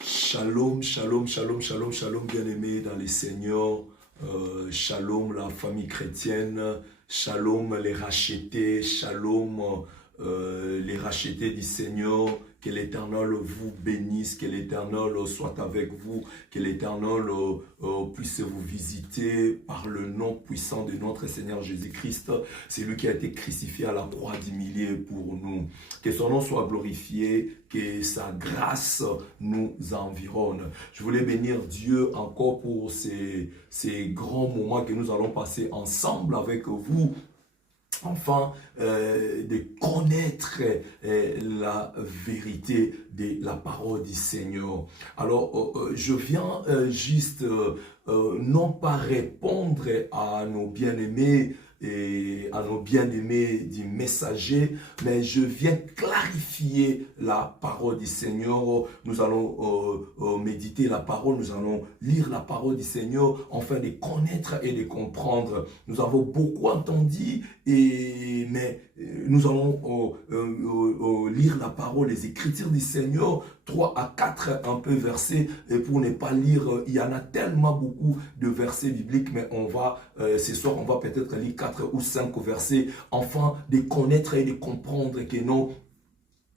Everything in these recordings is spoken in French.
Shalom, shalom, shalom, shalom, shalom, bien-aimés dans les Seigneurs. Shalom, la famille chrétienne. Shalom, les rachetés. Shalom, les rachetés du Seigneur. Que l'Éternel vous bénisse, que l'Éternel soit avec vous, que l'Éternel puisse vous visiter par le nom puissant de notre Seigneur Jésus-Christ. C'est lui qui a été crucifié à la croix d'humilier pour nous. Que son nom soit glorifié, que sa grâce nous environne. Je voulais bénir Dieu encore pour ces grands moments que nous allons passer ensemble avec vous. Enfin, de connaître la vérité de la parole du Seigneur. Alors, je viens juste non pas répondre à nos bien-aimés et à nos bien-aimés du messager, mais je viens clarifier la parole du Seigneur. Nous allons méditer la parole, nous allons lire la parole du Seigneur, afin de connaître et de comprendre. Nous avons beaucoup entendu, mais nous allons lire la parole, les Écritures du Seigneur, 3 à 4 un peu versets, et pour ne pas lire, il y en a tellement beaucoup de versets bibliques, mais on va, ce soir, on va peut-être lire 4 ou 5 versets, afin de connaître et de comprendre que non,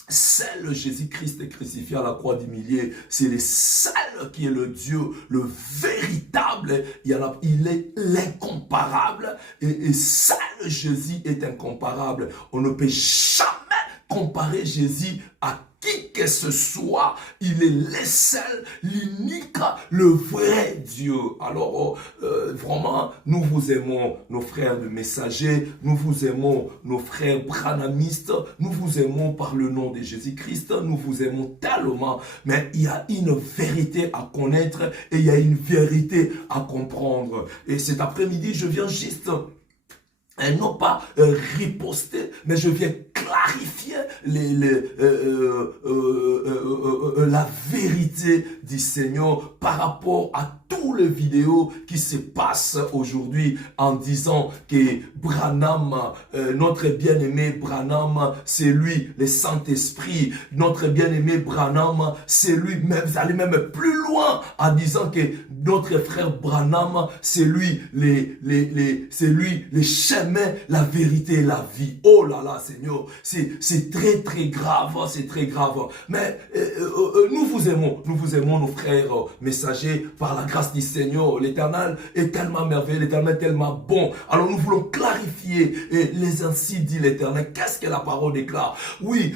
seul Jésus-Christ crucifié à la croix d'humilier, c'est le seul qui est le Dieu, le véritable, il est l'incomparable, et seul Jésus est incomparable. On ne peut jamais comparer Jésus à qui que ce soit. Il est le seul, l'unique, le vrai Dieu. Alors, vraiment, nous vous aimons, nos frères de messagers, nous vous aimons, nos frères branhamistes, nous vous aimons par le nom de Jésus-Christ, nous vous aimons tellement, mais il y a une vérité à connaître et il y a une vérité à comprendre. Et cet après-midi, je viens juste non pas riposter, mais je viens clarifier la vérité du Seigneur par rapport à toutes les vidéos qui se passent aujourd'hui en disant que Branham, notre bien-aimé Branham, c'est lui, le Saint-Esprit. Notre bien-aimé Branham, c'est lui. Mais vous allez même plus loin en disant que notre frère Branham, c'est lui, c'est lui, le chemin, la vérité et la vie. Oh là là, Seigneur, c'est très très grave, c'est très grave. Mais nous vous aimons, nos frères messagers, par la grâce du Seigneur. L'Éternel est tellement merveilleux, l'Éternel est tellement bon. Alors nous voulons clarifier les ainsi dit l'Éternel. Qu'est-ce que la parole déclare? Oui,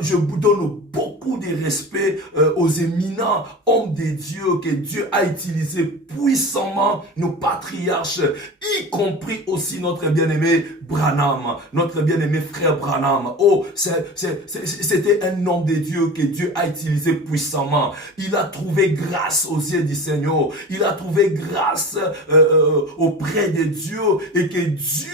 je vous donne beaucoup de respect aux éminents hommes de Dieu que Dieu a utilisé puissamment, nos patriarches, y compris aussi notre bien-aimé Branham, notre bien-aimé frère Branham. Oh, c'était un homme de Dieu que Dieu a utilisé puissamment. Il a trouvé grâce aux yeux du Seigneur. Il a trouvé grâce auprès de Dieu et que Dieu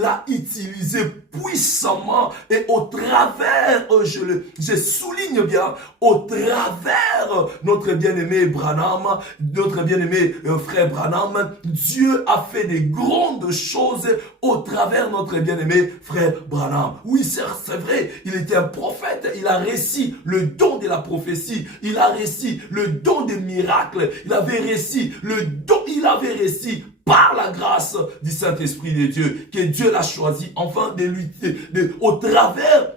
l'a utilisé puissamment et au travers, je souligne bien, au travers notre bien-aimé Branham, notre bien-aimé frère Branham, Dieu a fait des grandes choses au travers notre bien-aimé frère Branham. Oui, c'est vrai, il était un prophète, il a reçu le don de la prophétie, il a reçu le don des miracles, il avait reçu le don, il avait reçu par la grâce du Saint-Esprit de Dieu, que Dieu l'a choisi, enfin de lui, au travers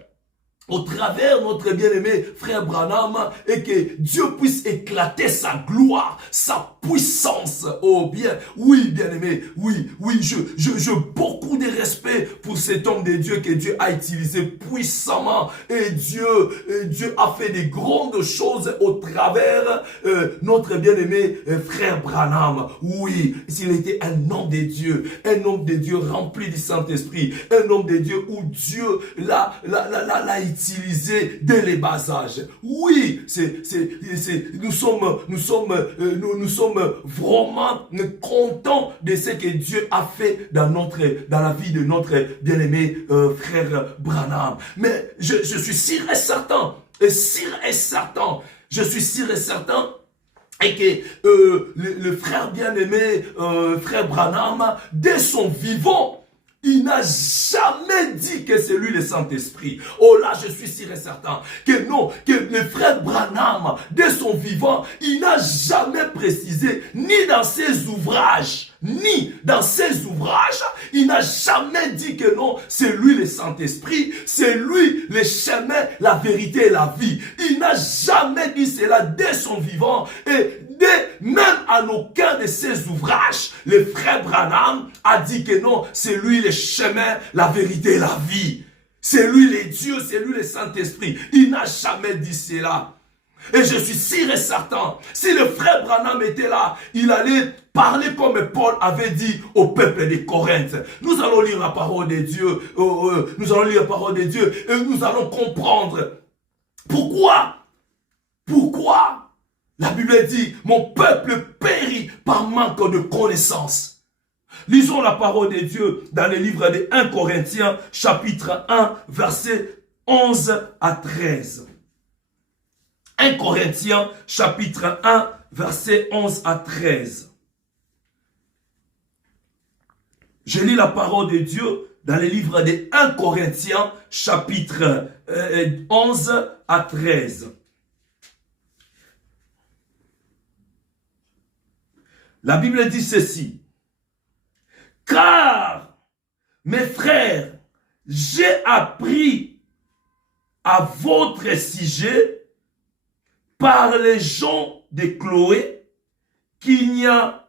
notre bien-aimé frère Branham, et que Dieu puisse éclater sa gloire, sa puissance. Oh bien, oui bien-aimé, oui, je beaucoup de respect pour cet homme de Dieu que Dieu a utilisé puissamment, et Dieu a fait des grandes choses au travers notre bien-aimé frère Branham. Oui, s'il était un homme de Dieu rempli du Saint-Esprit, un homme de Dieu où Dieu l'a utilisé dès les bas âges. Oui, nous sommes vraiment contents de ce que Dieu a fait dans la vie de notre bien-aimé frère Branham. Mais je suis sûr et certain, je suis sûr et certain, et que le frère bien-aimé, frère Branham, dès son vivant, il n'a jamais dit que c'est lui le Saint-Esprit. Oh là, je suis sûr et certain que non, que le frère Branham, dès son vivant, il n'a jamais précisé, ni dans ses ouvrages, il n'a jamais dit que non, c'est lui le Saint-Esprit, c'est lui le chemin, la vérité et la vie. Il n'a jamais dit cela dès son vivant et même en aucun de ses ouvrages, le frère Branham a dit que non, c'est lui le chemin, la vérité et la vie. C'est lui le Dieu, c'est lui le Saint-Esprit. Il n'a jamais dit cela. Et je suis sûr et certain, si le frère Branham était là, il allait parler comme Paul avait dit au peuple de Corinthe. Nous allons lire la parole de Dieu, et nous allons comprendre pourquoi la Bible dit, mon peuple périt par manque de connaissance. Lisons la parole de Dieu dans le livre de 1 Corinthiens, chapitre 1, versets 11 à 13. 1 Corinthiens, chapitre 1, versets 11 à 13. Je lis la parole de Dieu dans le livre de 1 Corinthiens, chapitre 11 à 13. La Bible dit ceci. Car, mes frères, j'ai appris à votre sujet par les gens de Chloé qu'il y a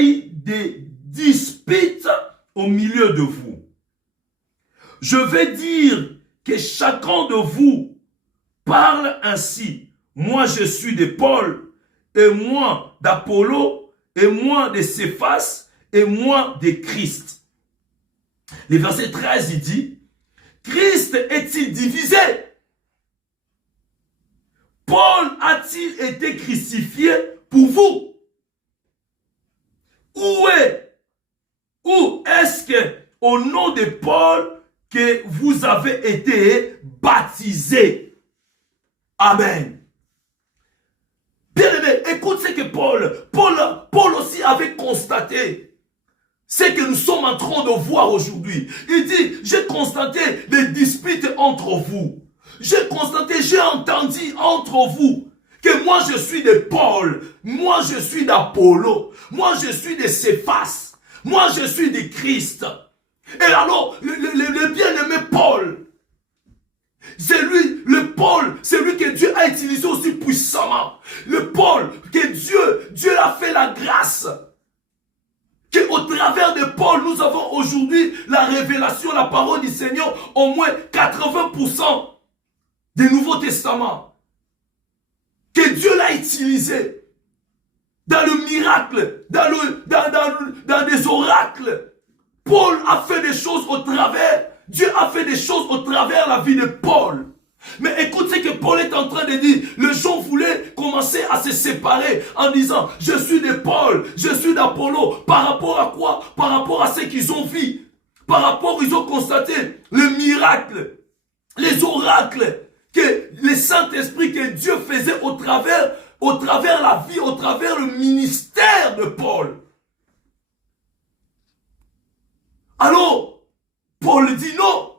eu des disputes au milieu de vous. Je vais dire que chacun de vous parle ainsi. Moi, je suis de Paul, et moi d'Apollo, et moi de Céphas, et moi de Christ. Le verset 13, il dit, Christ est-il divisé? Paul a-t-il été crucifié pour vous? Ou est-ce que au nom de Paul que vous avez été baptisé? Amen. Bien-aimé, écoute ce que Paul aussi avait constaté. C'est que nous sommes en train de voir aujourd'hui. Il dit, j'ai constaté des disputes entre vous. J'ai constaté, j'ai entendu entre vous que moi je suis de Paul, moi je suis d'Apollo, moi je suis de Céphas, moi je suis de Christ. Et alors, le bien-aimé Paul, c'est lui, le Paul, c'est lui que Dieu a utilisé aussi puissamment. Le Paul, que Dieu a fait la grâce. Qu'au travers de Paul, nous avons aujourd'hui la révélation, la parole du Seigneur, au moins 80% du Nouveau Testament. Que Dieu l'a utilisé dans le miracle, dans des oracles. Paul a fait des choses au travers. Dieu a fait des choses au travers la vie de Paul. Mais écoute ce que Paul est en train de dire. Les gens voulaient commencer à se séparer en disant, je suis de Paul, je suis d'Apollo. Par rapport à quoi? Par rapport à ce qu'ils ont vu. Par rapport, ils ont constaté le miracle, les oracles, que le Saint-Esprit que Dieu faisait au travers la vie, au travers le ministère de Paul. Alors, Paul dit non.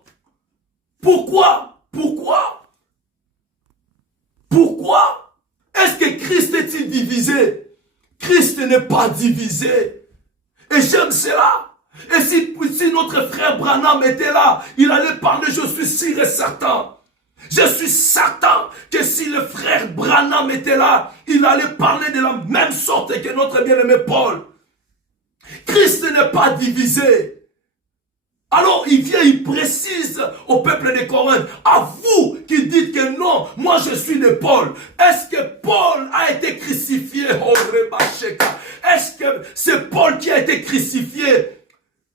Pourquoi est-ce que Christ est-il divisé? Christ n'est pas divisé. Et j'aime cela. Et si notre frère Branham était là, il allait parler, je suis sûr et certain. Je suis certain que si le frère Branham était là, il allait parler de la même sorte que notre bien-aimé Paul. Christ n'est pas divisé. Alors il vient, il précise au peuple de Corinthe, à vous qui dites que non, moi je suis de Paul. Est-ce que Paul a été crucifié? Est-ce que c'est Paul qui a été crucifié?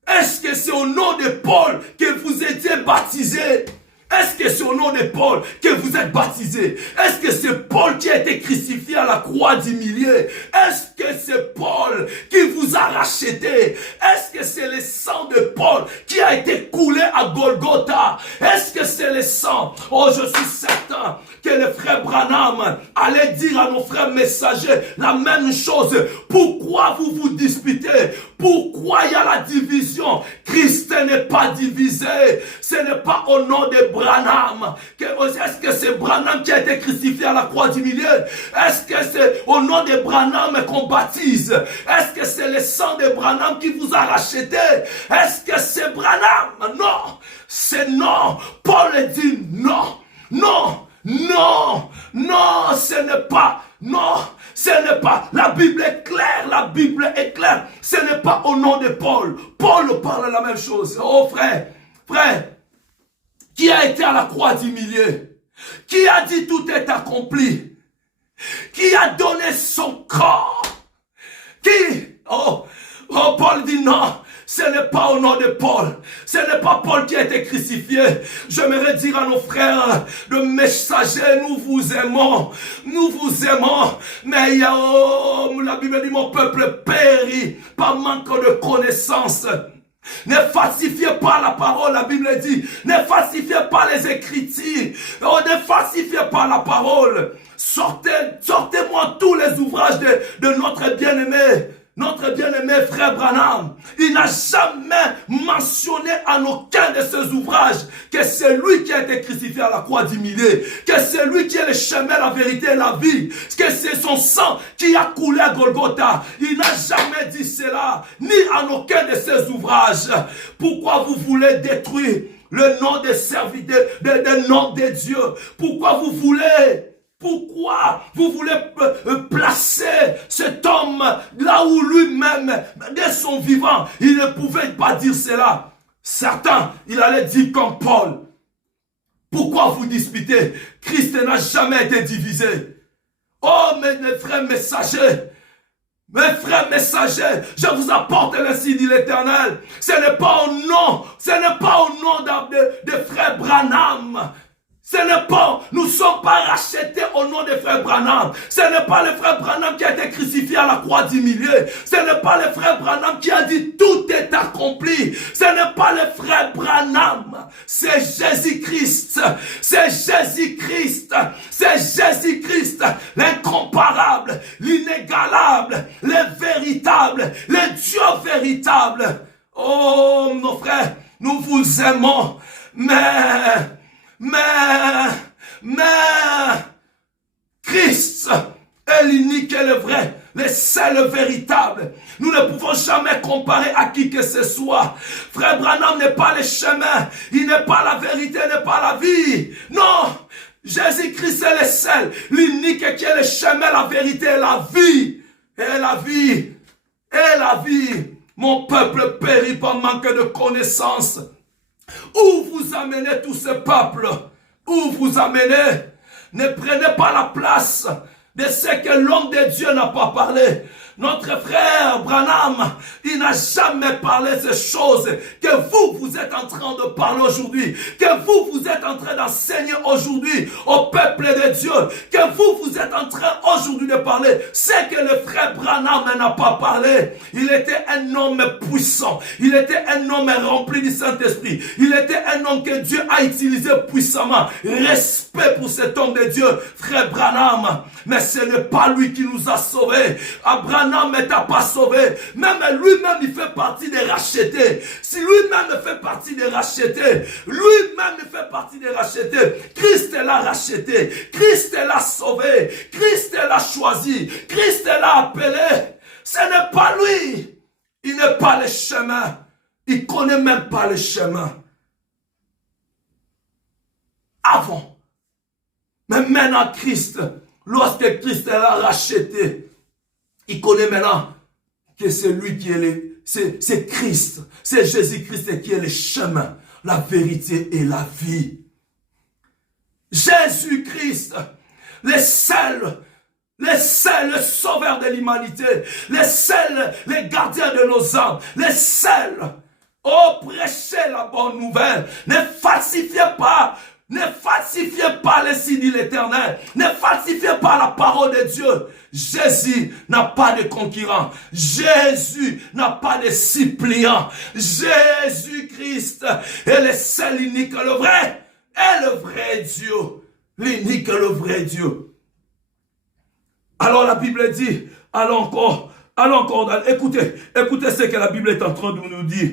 Est-ce que c'est au nom de Paul que vous étiez baptisés? Est-ce que c'est au nom de Paul que vous êtes baptisés? Est-ce que c'est Paul qui a été crucifié à la croix d'humilier? Est-ce que c'est Paul qui vous a racheté? Est-ce que c'est le sang de Paul qui a été coulé à Golgotha? Est-ce que c'est le sang? Oh, je suis certain que le frère Branham allait dire à nos frères messagers la même chose. Pourquoi vous vous disputez? Pourquoi il y a la division? Christ n'est pas divisé. Ce n'est pas au nom de Branham. Est-ce que c'est Branham qui a été crucifié à la croix du milieu? Est-ce que c'est au nom de Branham qu'on baptise? Est-ce que c'est le sang de Branham qui vous a racheté? Est-ce que c'est Branham? Non. C'est non. Paul dit non. Non. Non. Non. Ce n'est pas. Non. Ce n'est pas. La Bible est claire. La Bible est claire. Ce n'est pas au nom de Paul. Paul parle la même chose. Oh frère. Frère. Qui a été à la croix d'humilier? Qui a dit tout est accompli? Qui a donné son corps? Qui? Oh, Paul dit non. Ce n'est pas au nom de Paul. Ce n'est pas Paul qui a été crucifié. J'aimerais dire à nos frères de messagers, nous vous aimons. Nous vous aimons. Mais il y a, la Bible dit, mon peuple périt par manque de connaissance. Ne falsifiez pas la parole, la Bible dit. Ne falsifiez pas les Écritures. Oh, ne falsifiez pas la parole. Sortez-moi tous les ouvrages de notre bien-aimé. Notre bien-aimé frère Branham, il n'a jamais mentionné en aucun de ses ouvrages que c'est lui qui a été crucifié à la croix d'humilier, que c'est lui qui est le chemin, la vérité et la vie, que c'est son sang qui a coulé à Golgotha. Il n'a jamais dit cela, ni en aucun de ses ouvrages. Pourquoi vous voulez détruire le nom des serviteurs, le nom de Dieu? Pourquoi vous voulez placer cet homme là où lui-même, dès son vivant, il ne pouvait pas dire cela? Certains, il allait dire comme Paul. Pourquoi vous disputez? Christ n'a jamais été divisé. Oh, mes frères messagers, je vous apporte le signe de l'Éternel. Ce n'est pas au nom de frère Branham. Ce n'est pas, nous ne sommes pas rachetés au nom des frères Branham. Ce n'est pas le frère Branham qui a été crucifié à la croix d'humilier. Ce n'est pas le frère Branham qui a dit tout est accompli. Ce n'est pas le frère Branham. C'est Jésus-Christ. C'est Jésus-Christ. C'est Jésus-Christ. L'incomparable, l'inégalable, le véritable, le Dieu véritable. Oh, nos frères, nous vous aimons. Mais, Christ est l'unique et le vrai, le seul le véritable. Nous ne pouvons jamais comparer à qui que ce soit. Frère Branham n'est pas le chemin, il n'est pas la vérité, il n'est pas la vie. Non, Jésus-Christ est le seul, l'unique qui est le chemin, la vérité et la vie. Et la vie, et la vie. Mon peuple périt par manque de connaissance. Où vous amenez tout ce peuple? Où vous amenez? Ne prenez pas la place de ce que l'homme de Dieu n'a pas parlé. Notre frère Branham, il n'a jamais parlé de ces choses que vous êtes en train de parler aujourd'hui, que vous êtes en train d'enseigner aujourd'hui au peuple de Dieu, que vous êtes en train aujourd'hui de parler. C'est que le frère Branham n'a pas parlé. Il était un homme puissant, il était un homme rempli du Saint-Esprit, il était un homme que Dieu a utilisé puissamment. Respect pour cet homme de Dieu, frère Branham. Mais ce n'est pas lui qui nous a sauvés. Abraham ne t'a pas sauvé. Même lui-même, il fait partie des rachetés. Si lui-même fait partie des rachetés, lui-même fait partie des rachetés. Christ l'a racheté. Christ l'a sauvé. Christ l'a choisi. Christ l'a appelé. Ce n'est pas lui. Il n'est pas le chemin. Il ne connaît même pas le chemin. Avant. Mais maintenant, Christ, lorsque Christ l'a racheté, il connaît maintenant que c'est lui qui est c'est Christ, c'est Jésus-Christ qui est le chemin, la vérité et la vie. Jésus-Christ, le seul, le sauveur de l'humanité, le gardien de nos âmes, le seul. Oh, prêchez la bonne nouvelle. Ne falsifiez pas Ne falsifiez pas les signes de l'Éternel. Ne falsifiez pas la parole de Dieu. Jésus n'a pas de concurrent. Jésus n'a pas de suppliant. Jésus-Christ est le seul, unique, le vrai. Et le vrai Dieu. L'unique, le vrai Dieu. Alors la Bible dit, allons encore, écoutez ce que la Bible est en train de nous dire.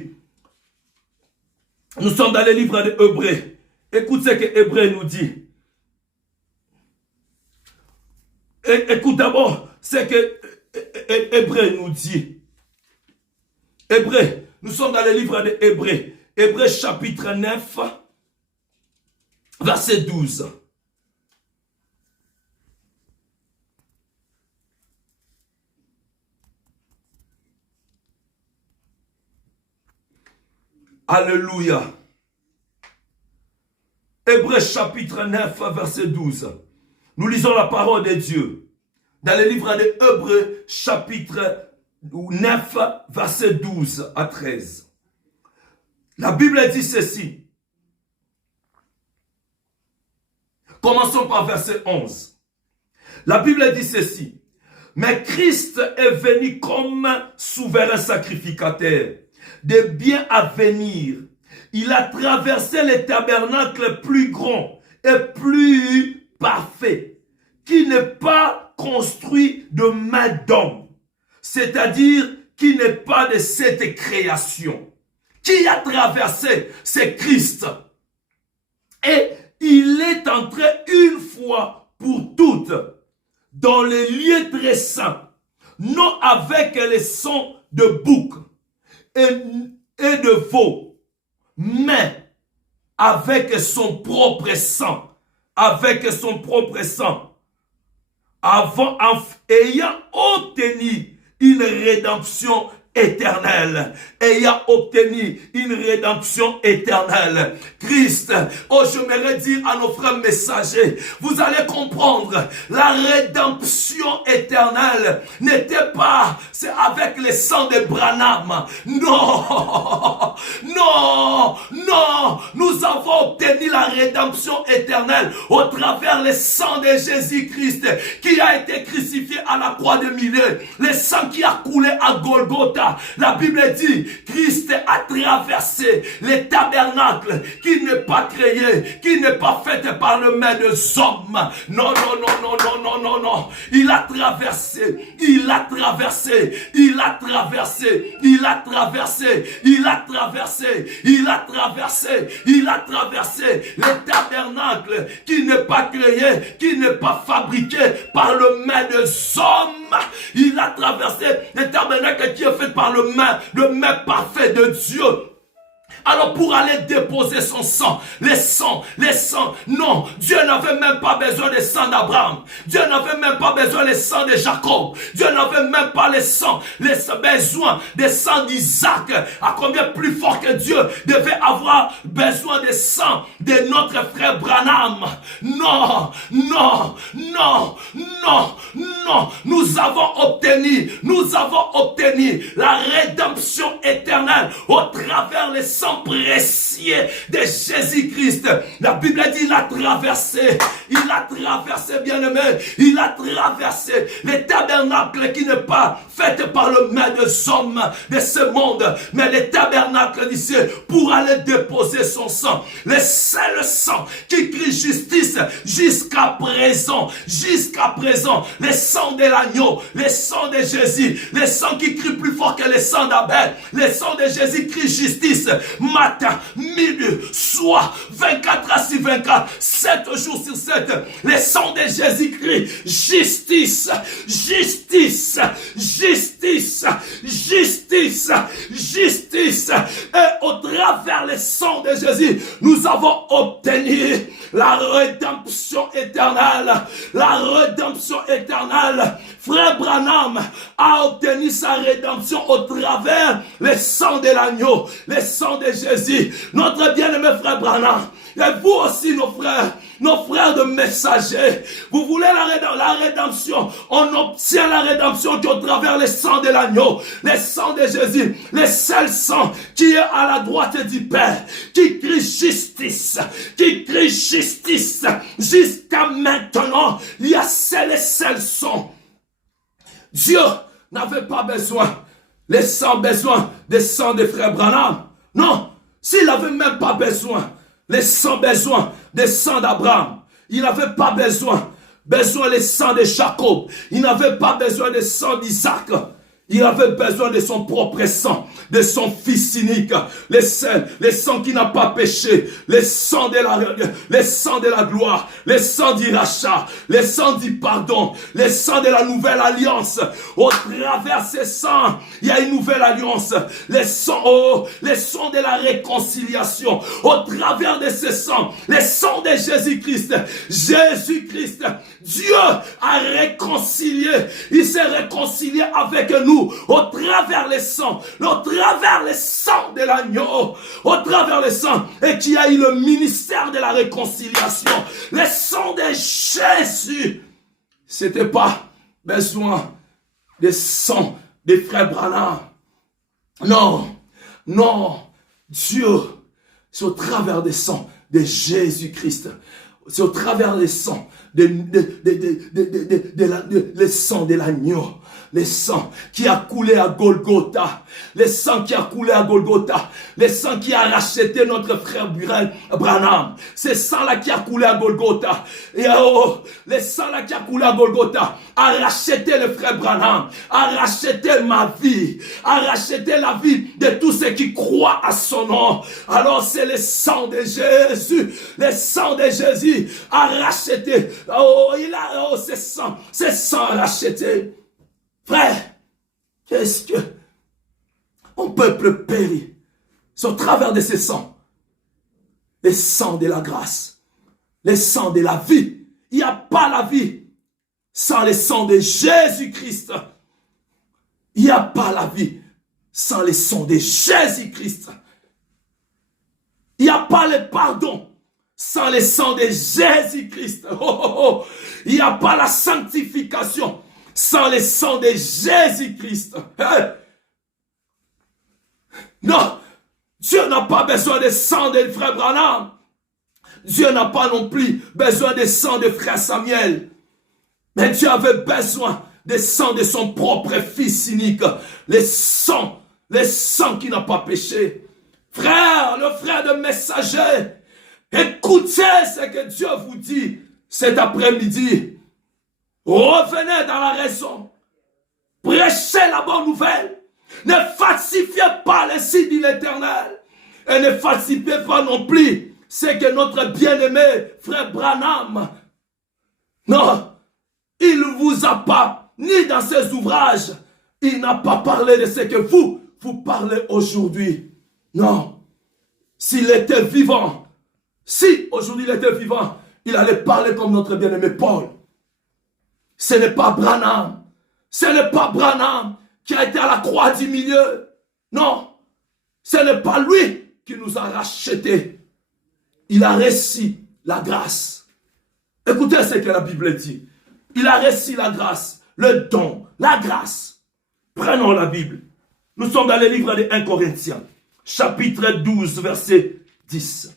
Nous sommes dans les livres des Hébreux. Écoute ce que Hébreux nous dit. Écoute d'abord ce que Hébreux nous dit. Hébreux, nous sommes dans les livres des Hébreux. Hébreux chapitre 9, verset 12. Alléluia. Hébreux chapitre 9, verset 12. Nous lisons la parole de Dieu. Dans le livre de Hébreux chapitre 9, verset 12 à 13. La Bible dit ceci. Commençons par verset 11. La Bible dit ceci. Mais Christ est venu comme souverain sacrificateur des biens à venir. Il a traversé les tabernacles plus grands et plus parfaits, qui n'est pas construit de main d'homme, c'est-à-dire qui n'est pas de cette création. Qui a traversé, c'est Christ. Et il est entré une fois pour toutes dans les lieux très saints, non avec les sons de bouc et de veau, mais avec son propre sang, ayant obtenu une rédemption éternelle, Christ, oh, j'aimerais dire à nos frères messagers, vous allez comprendre, la rédemption éternelle n'était pas, c'est avec le sang de Branham. Non, nous avons obtenu la rédemption éternelle au travers le sang de Jésus-Christ qui a été crucifié à la croix de Milet, le sang qui a coulé à Golgotha. La Bible dit, Christ a traversé les tabernacles qui n'est pas créé, qui n'est pas fait par le main des hommes. Non. Il a traversé les tabernacles qui n'est pas créé, qui n'est pas fabriqué par le main des hommes. Il a traversé les tabernacles qui est fait par le main parfait de Dieu. Alors pour aller déposer son sang, les sangs, non, Dieu n'avait même pas besoin des sangs d'Abraham. Dieu n'avait même pas besoin des sangs de Jacob. Dieu n'avait même pas besoin des sangs d'Isaac. À combien plus fort que Dieu devait avoir besoin des sangs de notre frère Branham. Non. Nous avons obtenu la rédemption éternelle au travers les sangs précieux de Jésus-Christ. La Bible dit, il a traversé, bien aimé, il a traversé les tabernacles qui n'est pas fait par le main des hommes de ce monde, mais les tabernacles d'ici pour aller déposer son sang. Le seul sang qui crie justice jusqu'à présent, le sang de l'agneau, le sang de Jésus, le sang qui crie plus fort que le sang d'Abel, le sang de Jésus crie justice. Matin, midi, soir, 24 heures sur 24, 7 jours sur 7, le sang de Jésus crie justice. Et au travers le sang de Jésus, nous avons obtenu la rédemption éternelle. Frère Branham a obtenu sa rédemption au travers le sang de l'agneau, le sang de Jésus. Notre bien-aimé frère frère Branham, et vous aussi nos frères de messagers, vous voulez la rédemption, on obtient la rédemption qu'au travers le sang de l'agneau, le sang de Jésus, le seul sang qui est à la droite du Père, qui crie justice, jusqu'à maintenant, il y a le seul sang. Dieu n'avait pas besoin des sang des frères Branham. Non, s'il n'avait même pas besoin des sang d'Abraham, il n'avait pas besoin des sang de Jacob, il n'avait pas besoin des sang d'Isaac. Il avait besoin de son propre sang, de son fils unique, le sang qui n'a pas péché, le sang de la gloire, le sang du rachat, le sang du pardon, le sang de la nouvelle alliance. Au travers de ce sang, il y a une nouvelle alliance, le sang de la réconciliation. Au travers de ce sang, le sang de Jésus-Christ, Dieu a réconcilié, il s'est réconcilié avec nous. Au travers le sang de l'agneau, au travers le sang, et qui a eu le ministère de la réconciliation, le sang de Jésus. C'était pas besoin de sang des frères Branham. Non, Dieu, c'est au travers des sangs de Jésus-Christ. C'est au travers des sangs, le sang de l'agneau. Le sang qui a coulé à Golgotha, le sang qui a coulé à Golgotha, le sang qui a racheté notre frère Branham, ce sang-là qui a coulé à Golgotha, et le sang-là qui a coulé à Golgotha a racheté le frère Branham, a racheté ma vie, a racheté la vie de tous ceux qui croient à son nom. Alors c'est le sang de Jésus, le sang de Jésus a racheté, ce sang a racheté. Frère, qu'est-ce que mon peuple périt? C'est au travers de ce sang, le sang de la grâce, le sang de la vie. Il n'y a pas la vie sans le sang de Jésus-Christ. Il n'y a pas la vie sans le sang de Jésus-Christ. Il n'y a pas le pardon sans le sang de Jésus-Christ. Il n'y a pas la sanctification sans le sang de Jésus-Christ. Non, Dieu n'a pas besoin de sang de frère Branham. Dieu n'a pas non plus besoin de sang de frère Samuel. Mais Dieu avait besoin de sang de son propre fils unique. Le sang qui n'a pas péché. Frère, le frère de messager, écoutez ce que Dieu vous dit cet après-midi. Revenez dans la raison. Prêchez la bonne nouvelle. Ne falsifiez pas les signes de l'Éternel. Et ne falsifiez pas non plus ce que notre bien-aimé frère Branham. Non, il ne vous a pas, ni dans ses ouvrages, il n'a pas parlé de ce que vous parlez aujourd'hui. Non, s'il était vivant, si aujourd'hui il était vivant, il allait parler comme notre bien-aimé Paul. Ce n'est pas Branham. Ce n'est pas Branham qui a été à la croix du milieu. Non. Ce n'est pas lui qui nous a rachetés. Il a reçu la grâce. Écoutez ce que la Bible dit. Il a reçu la grâce, le don, la grâce. Prenons la Bible. Nous sommes dans le livre de 1 Corinthiens, chapitre 12, verset 10.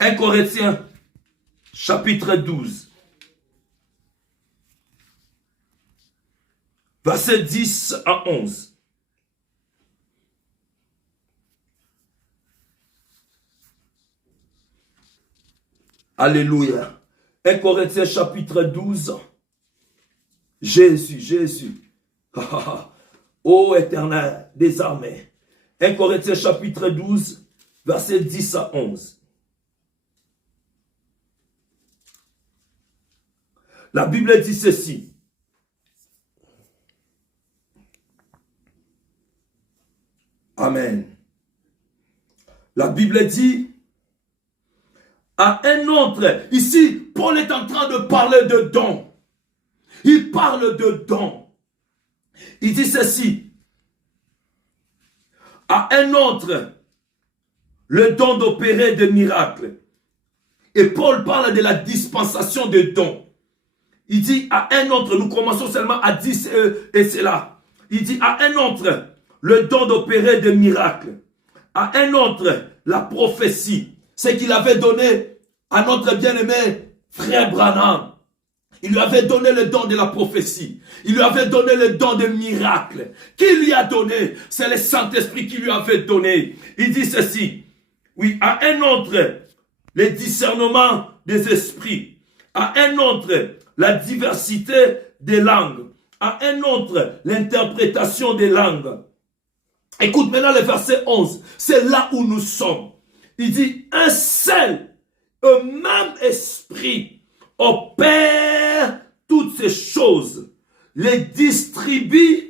1 Corinthiens, chapitre 12, verset 10 à 11. Alléluia. 1 Corinthiens chapitre 12. Jésus. Ô Éternel des armées. 1 Corinthiens chapitre 12, verset 10 à 11. La Bible dit ceci. Amen. La Bible dit à un autre. Ici, Paul est en train de parler de dons. Il parle de dons. Il dit ceci. À un autre, le don d'opérer des miracles. Et Paul parle de la dispensation de dons. Il dit à un autre, nous commençons seulement à 10 et c'est là. Il dit à un autre, le don d'opérer des miracles. À un autre, la prophétie. C'est qu'il avait donné à notre bien-aimé frère Branham. Il lui avait donné le don de la prophétie. Il lui avait donné le don des miracles. Qui lui a donné? C'est le Saint-Esprit qui lui avait donné. Il dit ceci. Oui, à un autre, le discernement des esprits. À un autre, la diversité des langues. À un autre, l'interprétation des langues. Écoute maintenant le verset 11. C'est là où nous sommes. Il dit, un seul, un même esprit opère toutes ces choses, les distribuant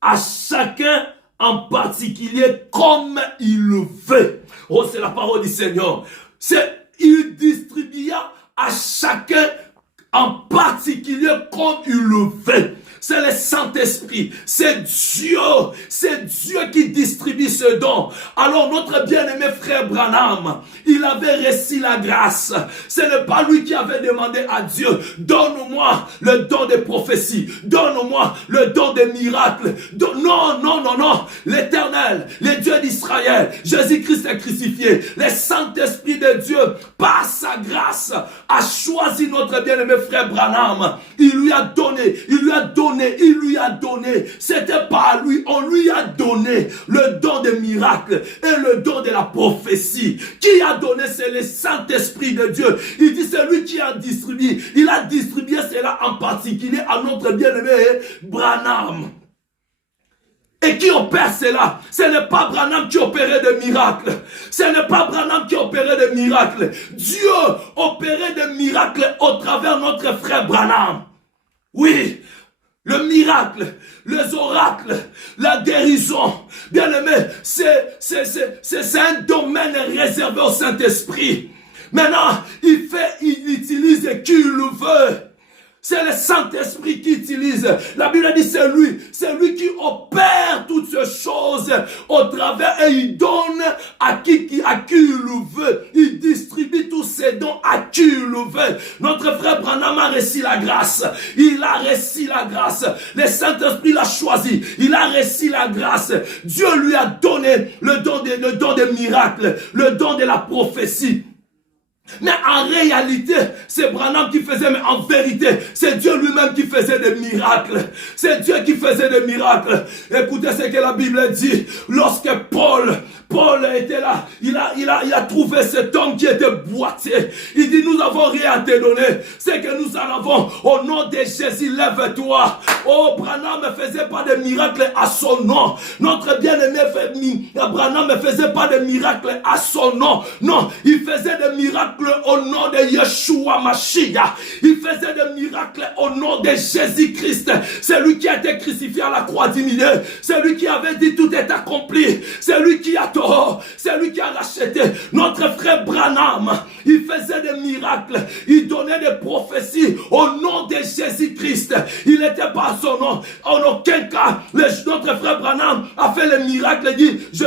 à chacun en particulier comme il le veut. Oh, c'est la parole du Seigneur. Il distribua à chacun en particulier comme il le veut. C'est le Saint-Esprit, c'est Dieu qui distribue ce don. Alors notre bien-aimé frère Branham, il avait reçu la grâce. Ce n'est pas lui qui avait demandé à Dieu, donne-moi le don des prophéties, donne-moi le don des miracles. Non, non, non, non. L'Éternel, le Dieu d'Israël, Jésus-Christ est crucifié. Le Saint-Esprit de Dieu, par sa grâce, a choisi notre bien-aimé frère Branham. Il lui a donné. C'était pas à lui, on lui a donné le don des miracles et le don de la prophétie. Qui a donné? C'est le Saint-Esprit de Dieu. Il dit c'est lui qui a distribué. Il a distribué cela en particulier à notre bien-aimé Branham. Et qui opère cela? Ce n'est pas Branham qui opérait des miracles. Ce n'est pas Branham qui opérait des miracles. Dieu opérait des miracles au travers de notre frère Branham. Oui, le miracle, les oracles, la guérison. Bien aimé, c'est un domaine réservé au Saint-Esprit. Maintenant, il utilise qui il le veut. C'est le Saint-Esprit qui utilise. La Bible dit c'est lui qui opère toutes ces choses au travers et il donne à qui il le veut. Il distribue tous ses dons à qui il le veut. Notre frère Branham a reçu la grâce. Il a reçu la grâce. Le Saint-Esprit l'a choisi. Il a reçu la grâce. Dieu lui a donné le don des miracles, le don de la prophétie. Mais en réalité, c'est Branham qui faisait, mais en vérité, c'est Dieu lui-même qui faisait des miracles. C'est Dieu qui faisait des miracles. Écoutez ce que la Bible dit. Lorsque Paul était là, il a trouvé cet homme qui était boiteux. Il dit, nous avons rien à te donner. C'est que nous en avons. Au nom de Jésus, lève-toi. Oh, Branham ne faisait pas de miracles à son nom. Notre bien-aimé Branham ne faisait pas de miracles à son nom. Non, il faisait des miracles au nom de Yeshua Mashiach. Il faisait des miracles au nom de Jésus-Christ. C'est lui qui a été crucifié à la croix du milieu. C'est lui qui avait dit tout est accompli. C'est lui qui a c'est lui qui a racheté. Notre frère Branham, il faisait des miracles. Il donnait des prophéties au nom de Jésus-Christ. Il n'était pas à son nom. En aucun cas, notre frère Branham a fait le miracle et dit, je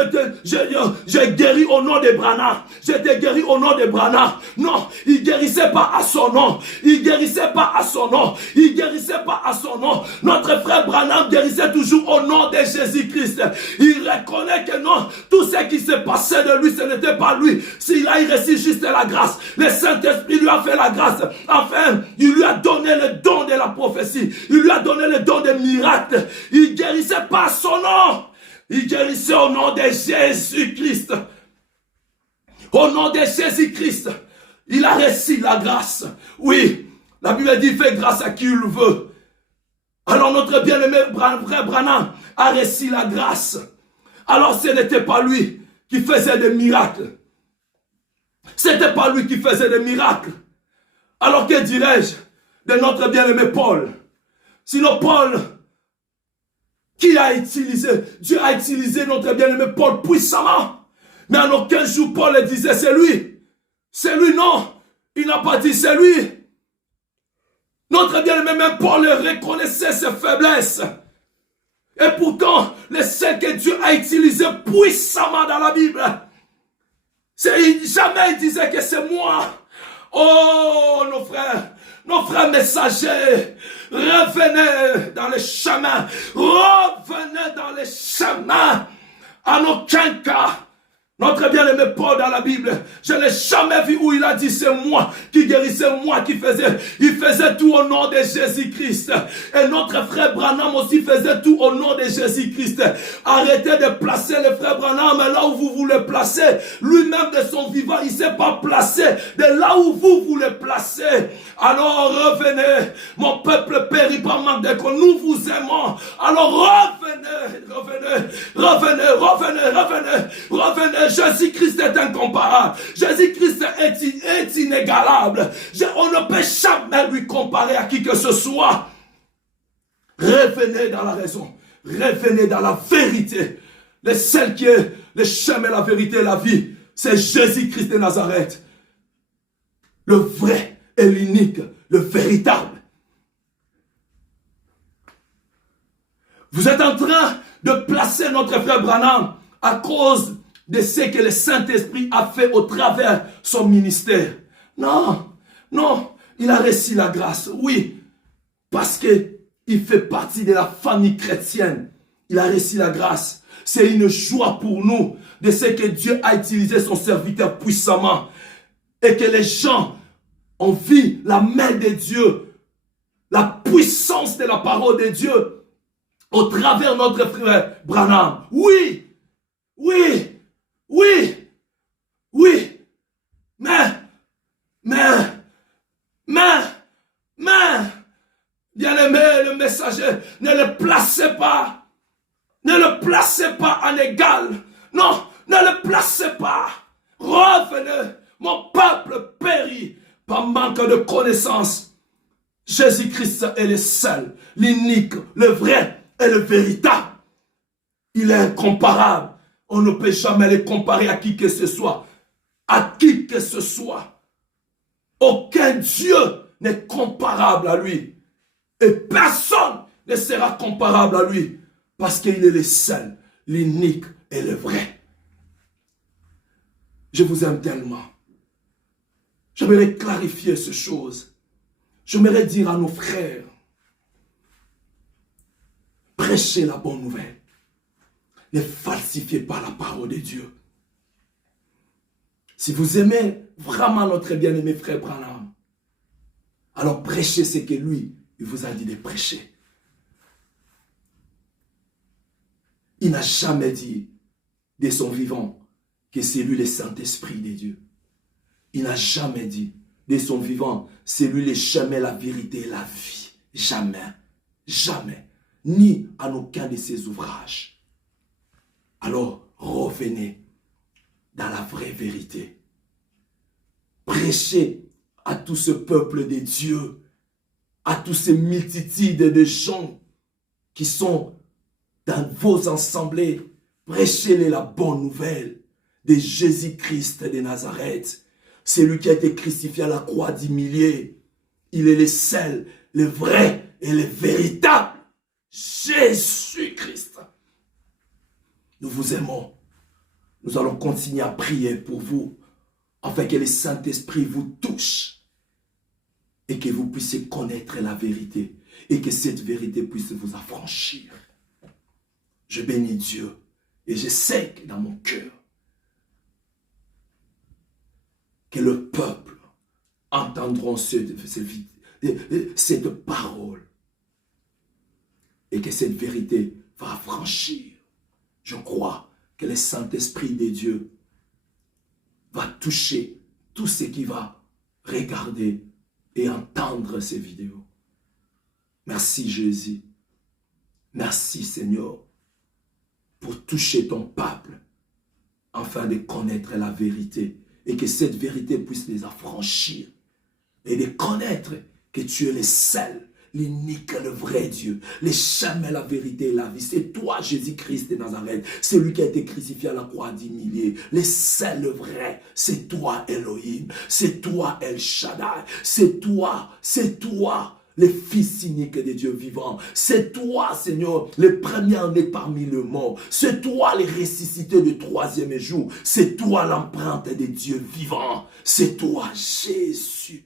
guéris au nom de Branham. Je te guéris au nom de Branham. Non, il guérissait pas à son nom. Il guérissait pas à son nom. Il guérissait pas à son nom. Notre frère Branham guérissait toujours au nom de Jésus-Christ. Il reconnaît que non, tout ce qui s'est passé de lui, ce n'était pas lui. S'il a reçu juste la grâce, le Saint-Esprit lui a fait la grâce. Enfin, il lui a donné le don de la prophétie. Il lui a donné le don des miracles. Il guérissait pas à son nom. Il guérissait au nom de Jésus-Christ. Au nom de Jésus-Christ. Il a reçu la grâce. Oui, la Bible dit, fait grâce à qui il veut. Alors notre bien-aimé frère Branham a reçu la grâce. Alors ce n'était pas lui qui faisait des miracles. Ce n'était pas lui qui faisait des miracles. Alors que dirais-je de notre bien-aimé Paul? Sinon Paul, qui a utilisé? Dieu a utilisé notre bien-aimé Paul puissamment. Mais en aucun jour Paul disait c'est lui. C'est lui, non. Il n'a pas dit c'est lui. Notre bien-aimé, même Paul reconnaissait ses faiblesses. Et pourtant, les seuls que Dieu a utilisés puissamment dans la Bible, jamais il disait que c'est moi. Oh, nos frères messagers, revenez dans les chemins, revenez dans les chemins. En aucun cas, notre bien-aimé Paul dans la Bible, je n'ai jamais vu où il a dit c'est moi qui guérissais, moi qui faisais. Il faisait tout au nom de Jésus-Christ. Et notre frère Branham aussi faisait tout au nom de Jésus-Christ. Arrêtez de placer le frère Branham là où vous voulez placer. Lui-même de son vivant, il ne s'est pas placé de là où vous voulez placer. Alors revenez, mon peuple périt par manque de que nous vous aimons. Alors revenez. Jésus-Christ est incomparable. Jésus-Christ est inégalable. On ne peut jamais lui comparer à qui que ce soit. Revenez dans la raison. Revenez dans la vérité. Le seul qui est le chemin, la vérité et la vie, c'est Jésus-Christ de Nazareth. Le vrai et l'unique, le véritable. Vous êtes en train de placer notre frère Branham à cause de ce que le Saint-Esprit a fait au travers son ministère. Non, il a reçu la grâce, oui, parce qu'il fait partie de la famille chrétienne. Il a reçu la grâce. C'est une joie pour nous de ce que Dieu a utilisé son serviteur puissamment et que les gens ont vu la main de Dieu, la puissance de la parole de Dieu au travers de notre frère Branham. Oui, mais, bien-aimé, le messager, ne le placez pas en égal. Non, ne le placez pas. Revenez, mon peuple périt par manque de connaissance. Jésus-Christ est le seul, l'unique, le vrai et le véritable. Il est incomparable. On ne peut jamais le comparer à qui que ce soit. À qui que ce soit. Aucun Dieu n'est comparable à lui. Et personne ne sera comparable à lui. Parce qu'il est le seul, l'unique et le vrai. Je vous aime tellement. J'aimerais clarifier ces choses. J'aimerais dire à nos frères, prêchez la bonne nouvelle. Ne falsifiez pas la parole de Dieu. Si vous aimez vraiment notre bien-aimé frère Branham, alors prêchez ce que lui, il vous a dit de prêcher. Il n'a jamais dit de son vivant que c'est lui le Saint-Esprit de Dieu. Il n'a jamais dit de son vivant, c'est lui le chemin, la vérité et la vie. Jamais, jamais, ni en aucun de ses ouvrages. Alors, revenez dans la vraie vérité. Prêchez à tout ce peuple de Dieu, à toutes ces multitudes de gens qui sont dans vos assemblées. Prêchez-les la bonne nouvelle de Jésus-Christ de Nazareth. C'est lui qui a été crucifié à la croix d'humilier. Il est le seul, le vrai et le véritable Jésus-Christ. Nous vous aimons. Nous allons continuer à prier pour vous, afin que le Saint-Esprit vous touche et que vous puissiez connaître la vérité et que cette vérité puisse vous affranchir. Je bénis Dieu et je sais que dans mon cœur, que le peuple entendront cette parole et que cette vérité va affranchir. Je crois que le Saint-Esprit de Dieu va toucher tout ce qui va regarder et entendre ces vidéos. Merci Jésus. Merci Seigneur pour toucher ton peuple afin de connaître la vérité et que cette vérité puisse les affranchir et de connaître que tu es le seul, l'unique, le vrai Dieu, le chemin, la vérité et la vie. C'est toi, Jésus-Christ de Nazareth, celui qui a été crucifié à la croix d'humilier. Le seul, le vrai, c'est toi, Elohim. C'est toi, El Shaddai. C'est toi, les fils iniques des dieux vivants. C'est toi, Seigneur, les premiers-nés parmi le morts. C'est toi, les ressuscités du troisième jour. C'est toi, l'empreinte des dieux vivants. C'est toi, Jésus.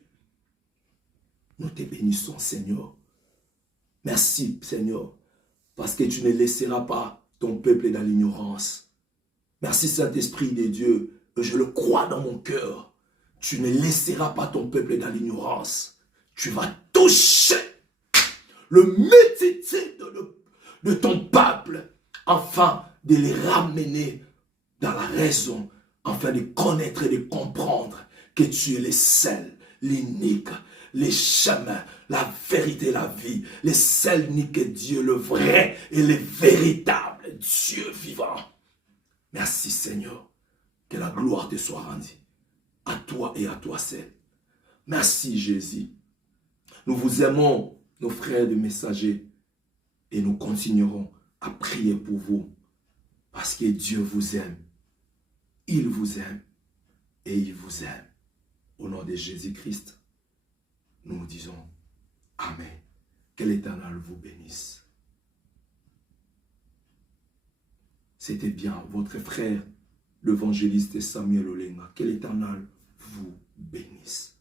Nous te bénissons, Seigneur. Merci, Seigneur, parce que tu ne laisseras pas ton peuple dans l'ignorance. Merci, Saint-Esprit de Dieu, que je le crois dans mon cœur. Tu ne laisseras pas ton peuple dans l'ignorance. Tu vas toucher le multitude de ton peuple afin de les ramener dans la raison, afin de connaître et de comprendre que tu es le seul, l'unique, les chemins, la vérité, la vie, le seul unique Dieu, le vrai et le véritable Dieu vivant. Merci Seigneur, que la gloire te soit rendue, à toi et à toi seul. Merci Jésus. Nous vous aimons, nos frères de messagers, et nous continuerons à prier pour vous, parce que Dieu vous aime. Il vous aime et il vous aime. Au nom de Jésus-Christ, nous disons Amen. Que l'Éternel vous bénisse. C'était bien votre frère, l'évangéliste Samuel Olenga. Que l'Éternel vous bénisse.